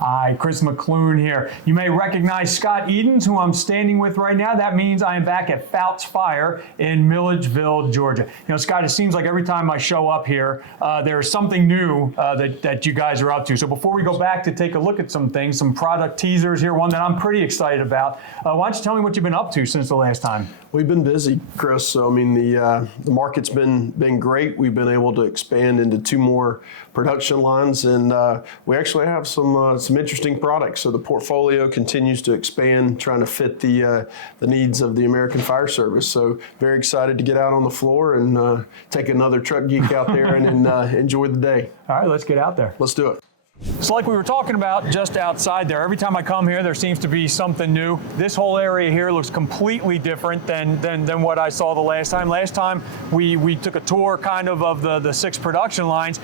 Hi, Chris Mc Loone here. You may recognize Scott Edens, who I'm standing with right now. That means I am back at Fouts Fire in Milledgeville, Georgia. You know, Scott, it seems like every time I show up here, there's something new that you guys are up to. So before we go back to take a look at some things, some product teasers here, one that I'm pretty excited about. Why don't you tell me what you've been up to since the last time? We've been busy, Chris. So, I mean, the market's been great. We've been able to expand into 2 more production lines, and we actually have some interesting products. So the portfolio continues to expand, trying to fit the needs of the American Fire Service. So very excited to get out on the floor and take another truck geek out there and enjoy the day. All right, let's get out there. Let's do it. So like we were talking about just outside there, every time I come here, there seems to be something new. This whole area here looks completely different than what I saw the last time. Last time we took a tour kind of the 6 production lines.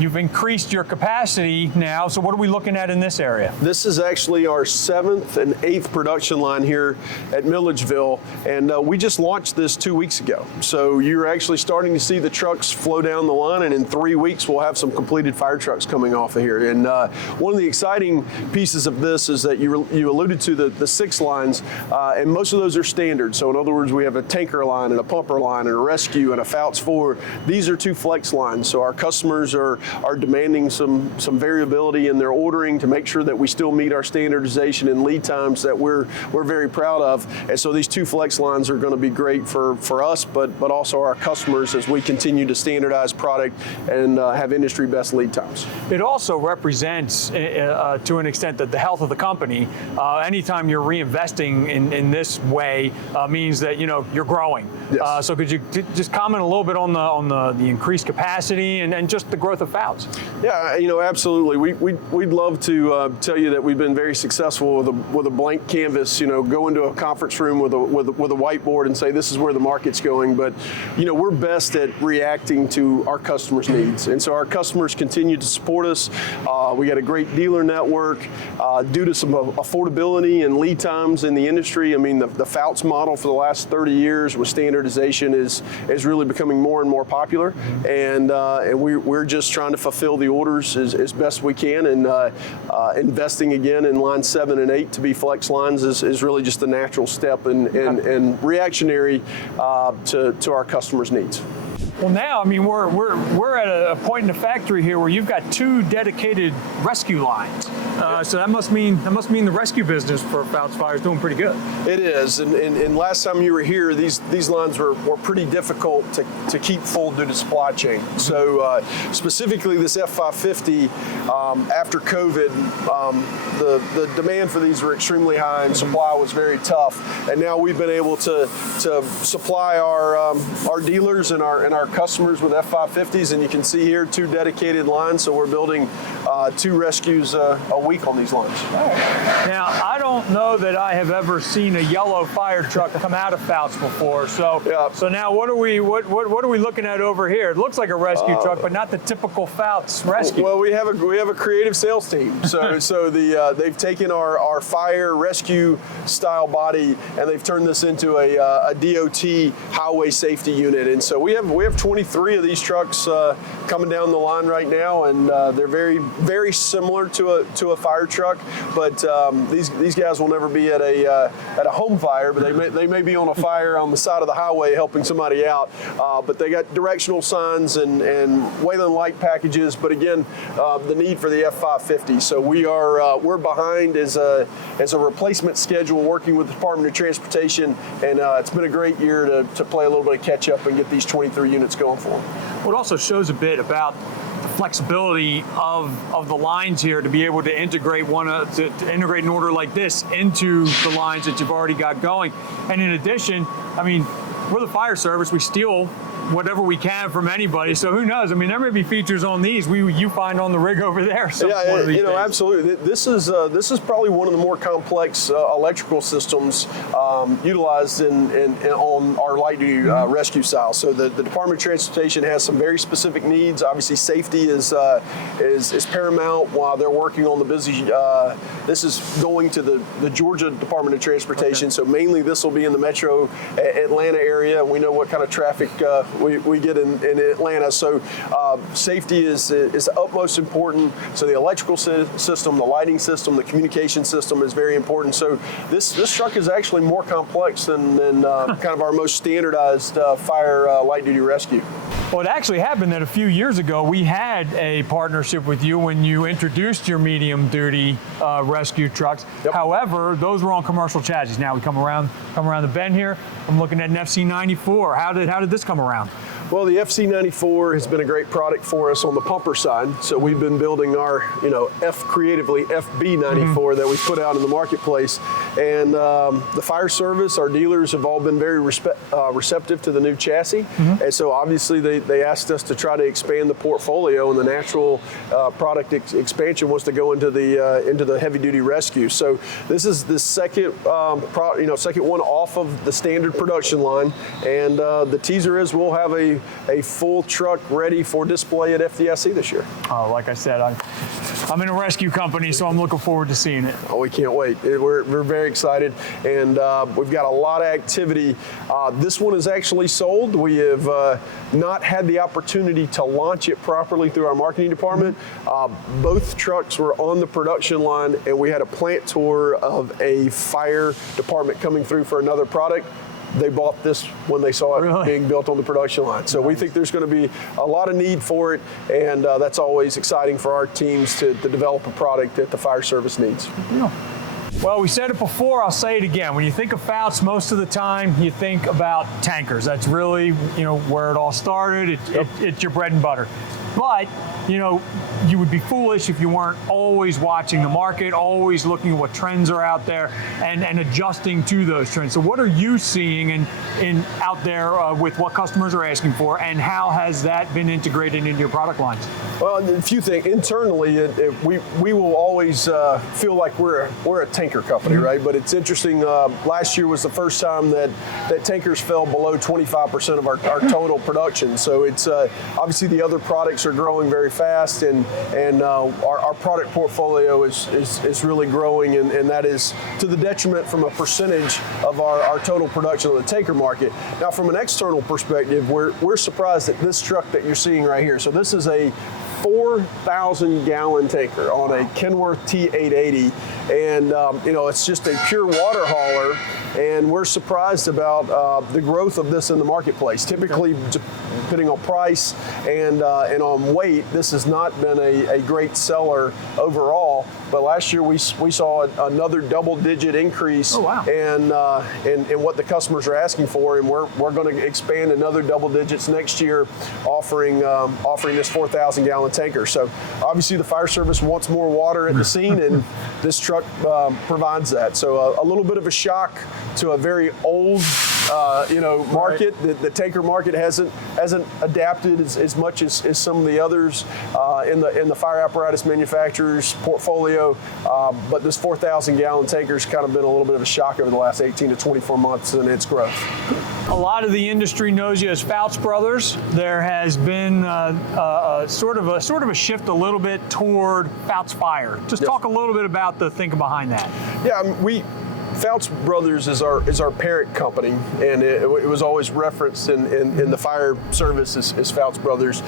You've increased your capacity now, so what are we looking at in this area? This is actually our 7th and 8th production line here at Milledgeville, and we just launched this 2 weeks ago. So you're actually starting to see the trucks flow down the line, and in 3 weeks we'll have some completed fire trucks coming off of here. And one of the exciting pieces of this is that you alluded to the 6 lines, and most of those are standard. So in other words, we have a tanker line and a pumper line and a rescue and a Fouts 4. These are 2 flex lines, so our customers are demanding some variability in their ordering to make sure that we still meet our standardization and lead times that we're very proud of. And so these 2 flex lines are going to be great for us, but also our customers as we continue to standardize product and have industry best lead times. It also represents, to an extent, that the health of the company. Anytime you're reinvesting in this way means that you're growing. Yes. So could you just comment a little bit on the increased capacity and just the growth of Fouts? Yeah, absolutely. We'd love to tell you that we've been very successful with a blank canvas. Go into a conference room with a whiteboard and say this is where the market's going. But we're best at reacting to our customers' needs, and so our customers continue to support us. We got a great dealer network due to some affordability and lead times in the industry. I mean, the Fouts model for the last 30 years with standardization is really becoming more and more popular, and we're just trying to fulfill the orders as best we can, and investing again in line 7 and 8 to be flex lines is really just a natural step and reactionary to our customers' needs. Well, now, I mean, we're at a point in the factory here where you've got 2 dedicated rescue lines. So that must mean the rescue business for Fouts Fire is doing pretty good. It is, and last time you were here, these lines were pretty difficult to keep full due to supply chain. So specifically this F550, after COVID, the demand for these were extremely high and supply was very tough. And now we've been able to supply our dealers and our customers with F550s, and you can see here 2 dedicated lines. So we're building 2 rescues a week on these lines. Now, I don't know that I have ever seen a yellow fire truck come out of Fouts before. So, yeah. So now what are we looking at over here? It looks like a rescue truck, but not the typical Fouts rescue. Well, we have a creative sales team. So they've taken our fire rescue style body and they've turned this into a DOT highway safety unit. And so we have 23 of these trucks coming down the line right now, and they're very similar to a fire truck, but these guys will never be at a home fire, but they may be on a fire on the side of the highway helping somebody out. But they got directional signs and Wayland light packages. But again, the need for the F550. So we're behind as a replacement schedule, working with the Department of Transportation, and it's been a great year to play a little bit of catch up and get these 23 units going for them. Well, it also shows a bit about the flexibility of the lines here to be able to integrate to integrate an order like this into the lines that you've already got going. And in addition, I mean, we're the fire service. We steal whatever we can from anybody. So who knows? I mean, there may be features on these you find on the rig over there. Yeah, absolutely. This is probably one of the more complex electrical systems utilized on our light duty rescue style. So the Department of Transportation has some very specific needs. Obviously, safety is paramount while they're working on the busy. This is going to the Georgia Department of Transportation. Okay. So mainly this will be in the metro Atlanta area. We know what kind of traffic we get in Atlanta. So safety is utmost important. So the electrical system, the lighting system, the communication system is very important. So this truck is actually more complex than kind of our most standardized fire light duty rescue. Well, it actually happened that a few years ago we had a partnership with you when you introduced your medium duty rescue trucks. Yep. However, those were on commercial chassis. Now we come around the bend here. I'm looking at an FC94. How did this come around? Well, the FC94 has been a great product for us on the pumper side. So we've been building our, creatively FB94 that we put out in the marketplace. And the fire service, our dealers have all been very receptive to the new chassis. And so obviously they asked us to try to expand the portfolio, and the natural product expansion was to go into the heavy duty rescue. So this is the second one off of the standard production line. And the teaser is we'll have a full truck ready for display at FDIC this year. Oh, like I said, I'm in a rescue company, so I'm looking forward to seeing it. Oh, we can't wait. We're very excited, and we've got a lot of activity. This one is actually sold. We have not had the opportunity to launch it properly through our marketing department. Both trucks were on the production line, and we had a plant tour of a fire department coming through for another product. They bought this when they saw it being built on the production line. So we think there's going to be a lot of need for it, and that's always exciting for our teams to develop a product that the fire service needs. Yeah. Well, we said it before, I'll say it again. When you think of Fouts, most of the time you think about tankers. That's really, where it all started. It's your bread and butter. But, you would be foolish if you weren't always watching the market, always looking at what trends are out there and adjusting to those trends. So what are you seeing in out there with what customers are asking for, and how has that been integrated into your product lines? Well, a few things. Internally, we will always feel like we're a tanker company, right? But it's interesting. Last year was the first time that tankers fell below 25% of our total production. So it's obviously the other products are growing very fast, and our product portfolio is really growing, and that is to the detriment from a percentage of our total production on the tanker market. Now, from an external perspective, we're surprised at this truck that you're seeing right here. So this is a 4,000 gallon tanker on a Kenworth T880, and it's just a pure water hauler, and we're surprised about the growth of this in the marketplace. Typically, depending on price and on weight, this has not been a great seller overall. But last year we saw another double-digit increase in what the customers are asking for, and we're going to expand another double digits next year, offering this 4,000 gallon tanker. So obviously the fire service wants more water at the scene, and this truck provides that. So a little bit of a shock to a very old market. The tanker market hasn't adapted as much as some of the others in the fire apparatus manufacturers portfolio. But this 4,000 gallon tanker's kind of been a little bit of a shock over the last 18 to 24 months in its growth. A lot of the industry knows you as Fouts Brothers. There has been sort of a shift a little bit toward Fouts Fire. Just talk a little bit about the thinking behind that. Yeah, Fouts Brothers is our parent company, and it was always referenced in the fire service as Fouts Brothers.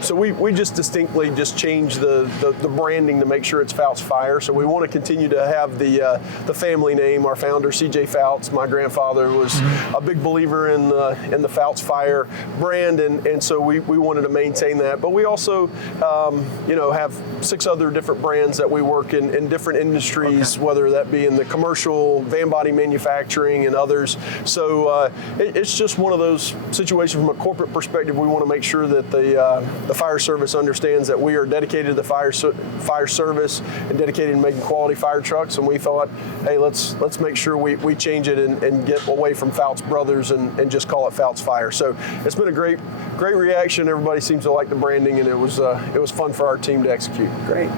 So we just distinctly changed the branding to make sure it's Fouts Fire. So we want to continue to have the family name. Our founder, C.J. Fouts, my grandfather, was a big believer in the Fouts Fire brand, and so we wanted to maintain that. But we also have 6 other different brands that we work in different industries, whether that be in the commercial, van body manufacturing, and others. So it's just one of those situations from a corporate perspective. We want to make sure that the fire service understands that we are dedicated to the fire service and dedicated to making quality fire trucks. And we thought, hey, let's make sure we change it and get away from Fouts Brothers and just call it Fouts Fire. So it's been a great reaction. Everybody seems to like the branding, and it was fun for our team to execute. Great.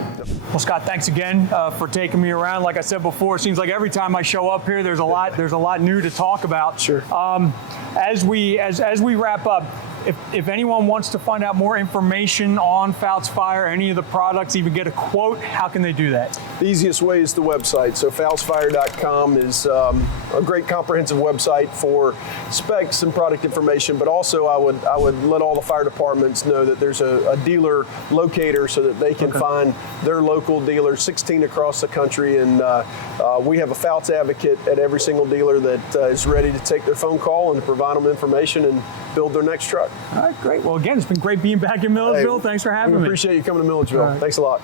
Well, Scott, thanks again for taking me around. Like I said before, it seems like every time I show up here, there's a lot new to talk about. Sure. As we wrap up, if anyone wants to find out more information on Fouts Fire, any of the products, even get a quote, how can they do that? The easiest way is the website. So foutsfire.com is a great comprehensive website for specs and product information, but also I would let all the fire departments know that there's a dealer locator so that they can find their local dealer, 16 across the country, and we have a Fouts advocate at every single dealer that is ready to take their phone call and provide them information and build their next truck. All right, great. Well, again, it's been great being back in Milledgeville. Thanks for having me. Appreciate you coming to Milledgeville. Thanks a lot.